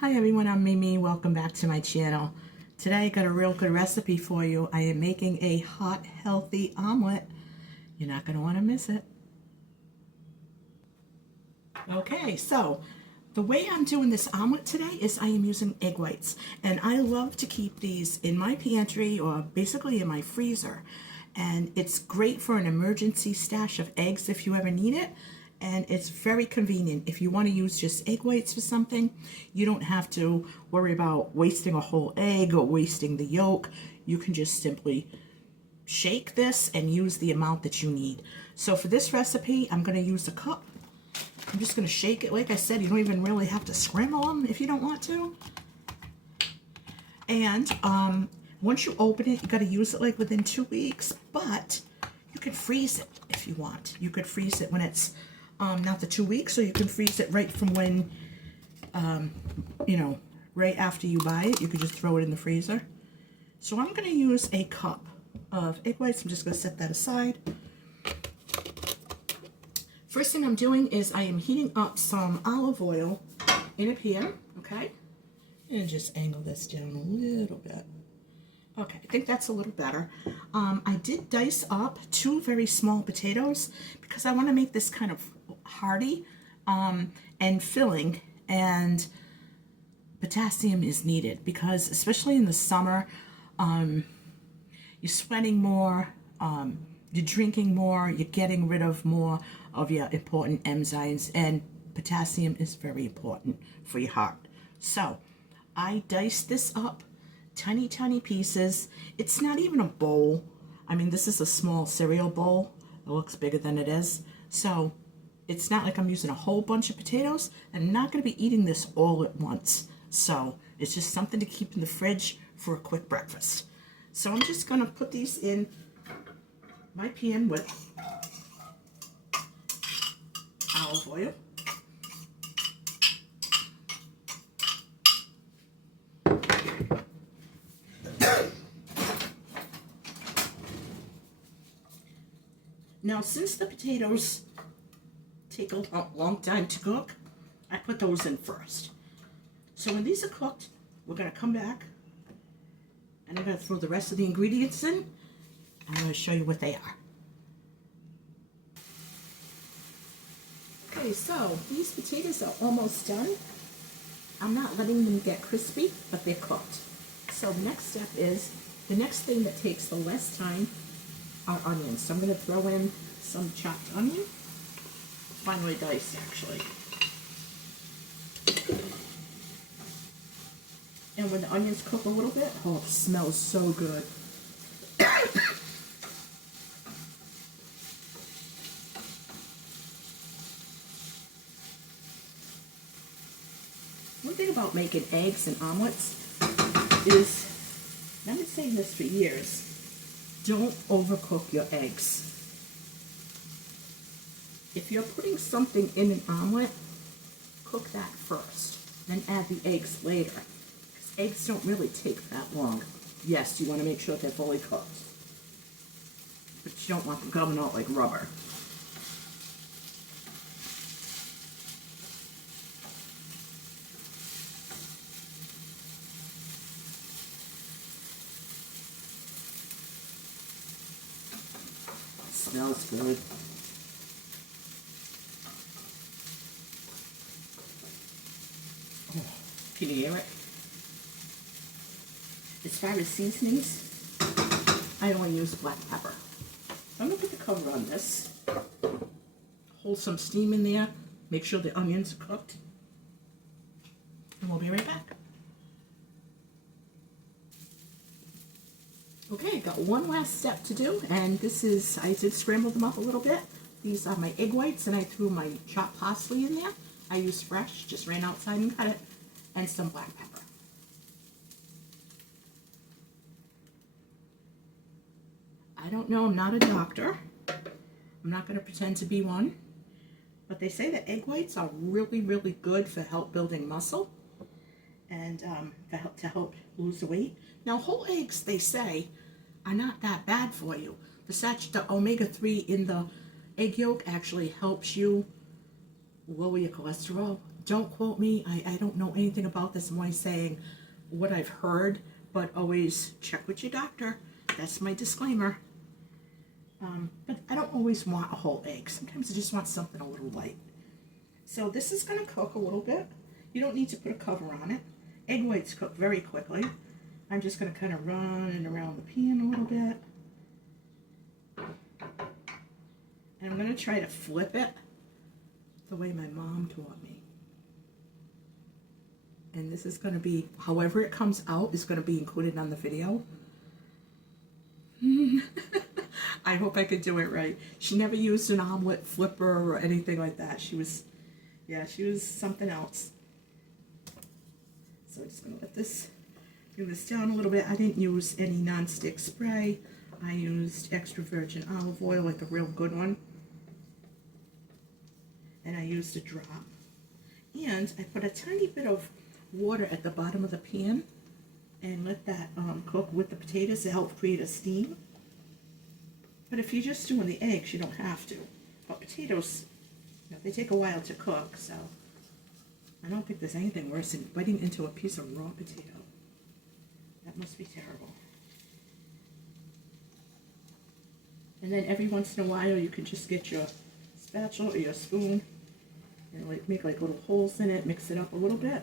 Hi everyone, I'm Mimi. Welcome back to my channel. Today I got a real good recipe for you. I am making a hot, healthy omelet. You're not going to want to miss it. Okay, so the way I'm doing this omelet today is I am using egg whites. And I love to keep these in my pantry or basically in my freezer. And it's great for an emergency stash of eggs if you ever need it. And it's very convenient. If you want to use just egg whites for something, you don't have to worry about wasting a whole egg or wasting the yolk. You can just simply shake this and use the amount that you need. So for this recipe, I'm going to use a cup. I'm just going to shake it. Like I said, you don't even really have to scramble them if you don't want to. And once you open it, you got to use it like within 2 weeks, but you can freeze it if you want. You could freeze it when it's not the 2 weeks, so you can freeze it right from when, right after you buy it. You could just throw it in the freezer. So I'm going to use a cup of egg whites. I'm just going to set that aside. First thing I'm doing is I am heating up some olive oil in a pan, okay? And just angle this down a little bit. Okay, I think that's a little better. I did dice up 2 very small potatoes because I want to make this kind of hearty and filling, and potassium is needed because especially in the summer, you're sweating more, you're drinking more, you're getting rid of more of your important enzymes, and potassium is very important for your heart. So I diced this up tiny pieces. It's not even a bowl. I mean, this is a small cereal bowl. It looks bigger than it is. So it's not like I'm using a whole bunch of potatoes. I'm not going to be eating this all at once. So it's just something to keep in the fridge for a quick breakfast. So I'm just going to put these in my pan with olive oil. Now, since the potatoes take a long time to cook, I put those in first. So when these are cooked, we're going to come back and I'm going to throw the rest of the ingredients in. I'm going to show you what they are. Okay, so these potatoes are almost done. I'm not letting them get crispy, but they're cooked. So the next step is, the next thing that takes the less time are onions. So I'm going to throw in some chopped onion, finely diced actually. And when the onions cook a little bit, oh, it smells so good. One thing about making eggs and omelets is, and I've been saying this for years, don't overcook your eggs. If you're putting something in an omelet, cook that first, then add the eggs later. Because eggs don't really take that long. Yes, you want to make sure they're fully cooked, but you don't want them coming out like rubber. Smells good. Oh, can you hear it? As far as seasonings, I only use black pepper. So I'm going to put the cover on this, hold some steam in there, make sure the onions are cooked, and we'll be right back. Okay, got one last step to do, and this is, I did scramble them up a little bit. These are my egg whites, and I threw my chopped parsley in there. I used fresh, just ran outside and cut it, and some black pepper. I don't know, I'm not a doctor. I'm not going to pretend to be one, but they say that egg whites are really good for help building muscle and to help lose the weight. Now, whole eggs, they say, are not that bad for you. The omega-3 in the egg yolk actually helps you lower your cholesterol, don't quote me. I don't know anything about this. I'm only saying what I've heard, but always check with your doctor. That's my disclaimer. But I don't always want a whole egg. Sometimes I just want something a little light. So this is going to cook a little bit. You don't need to put a cover on it. Egg whites cook very quickly. I'm just going to kind of run it around the pan a little bit. And I'm going to try to flip it the way my mom taught me. And this is going to be, however it comes out, is going to be included on the video. I hope I could do it right. She never used an omelet flipper or anything like that. She was something else. So I'm just going to let this, bring this down a little bit. I didn't use any non-stick spray. I used extra virgin olive oil, like a real good one. And I used a drop. And I put a tiny bit of water at the bottom of the pan and let that cook with the potatoes to help create a steam. But if you're just doing the eggs, you don't have to. But potatoes, you know, they take a while to cook, so I don't think there's anything worse than biting into a piece of raw potato. That must be terrible. And then every once in a while, you can just get your spatula or your spoon and like make like little holes in it, mix it up a little bit.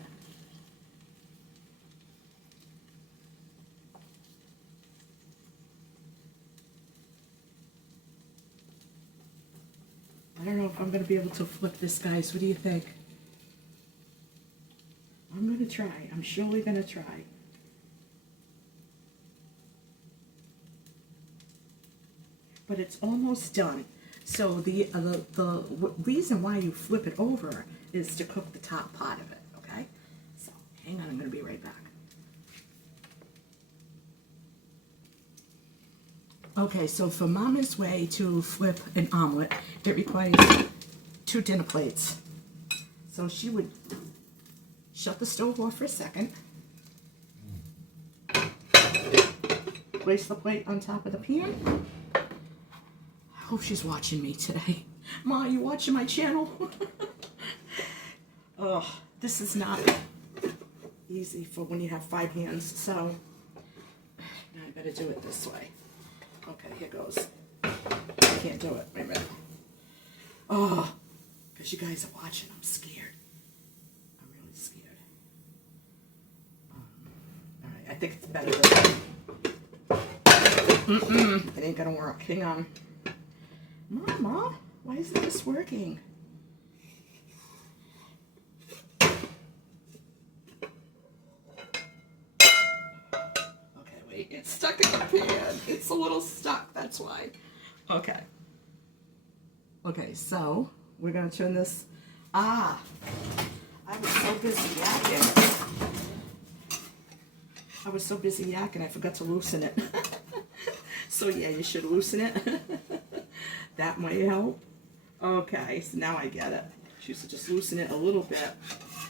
I don't know if I'm going to be able to flip this, guys. What do you think? I'm going to try. I'm surely going to try. But it's almost done. So the reason why you flip it over is to cook the top part of it, okay? So hang on, I'm going to be right back. Okay, so for Mama's way to flip an omelet, it requires 2 dinner plates. So she would shut the stove off for a second, place the plate on top of the pan. I hope she's watching me today. Ma, you watching my channel? Oh, this is not easy for when you have 5 hands, so now I better do it this way. Okay, here goes. I can't do it. Wait a minute. Oh, because you guys are watching. I'm scared. I'm really scared. All right, I think it's better than it ain't gonna work. Hang on. Mama, why isn't this working? Okay, wait. It's stuck in the pan. It's a little stuck. That's why. Okay. Okay, so we're going to turn this. I was so busy yakking. I forgot to loosen it. So yeah, you should loosen it. That might help. Okay, so now I get it. You should just loosen it a little bit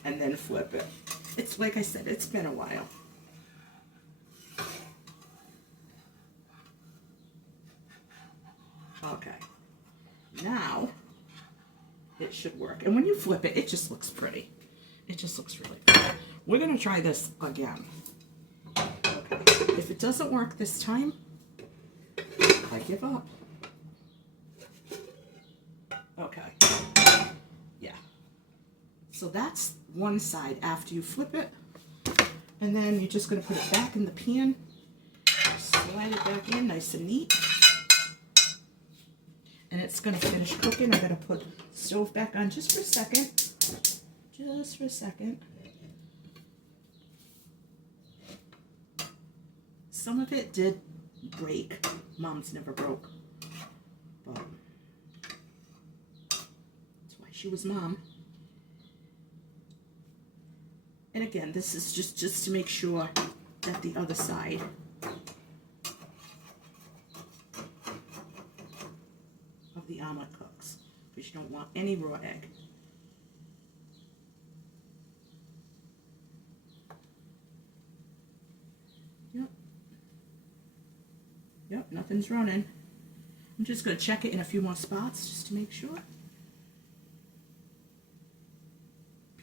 and then flip it. It's like I said, it's been a while. Okay. Now it should work. And when you flip it, it just looks pretty. It just looks really pretty. We're going to try this again. Okay. If it doesn't work this time, I give up. Okay. Yeah. So that's one side after you flip it. And then you're just going to put it back in the pan. Slide it back in nice and neat. And it's going to finish cooking. I'm going to put the stove back on just for a second. Just for a second. Some of it did break. Mom's never broke. But that's why she was Mom. And again, this is just to make sure that the other side of the omelet cooks, because you don't want any raw egg. Yep, nothing's running. I'm just going to check it in a few more spots just to make sure.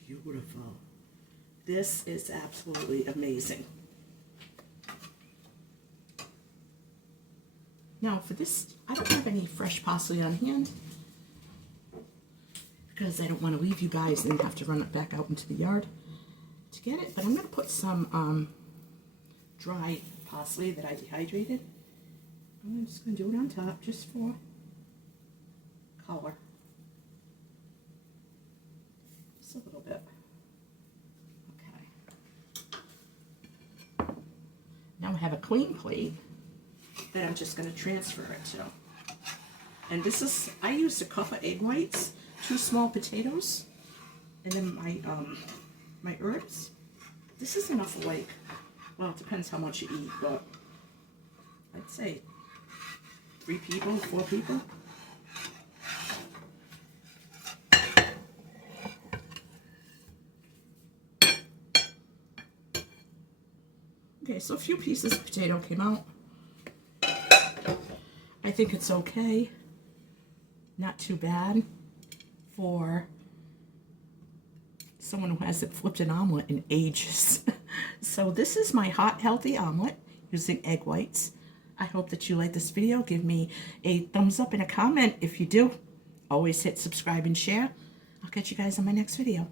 Beautiful. beautiful. This is absolutely amazing. Now for this, I don't have any fresh parsley on hand because I don't want to leave you guys and have to run it back out into the yard to get it. But I'm going to put some dry parsley that I dehydrated. I'm just going to do it on top just for color. Just a little bit. Okay. Now I have a clean plate that I'm just going to transfer it to. And this is, I used a cup of egg whites, 2 small potatoes, and then my herbs. This is enough for like, well, it depends how much you eat, but I'd say 3 people, 4 people. Okay, so a few pieces of potato came out. I think it's okay. Not too bad for someone who hasn't flipped an omelet in ages. So this is my hot, healthy omelet using egg whites. I hope that you like this video. Give me a thumbs up and a comment if you do. Always hit subscribe and share. I'll catch you guys on my next video.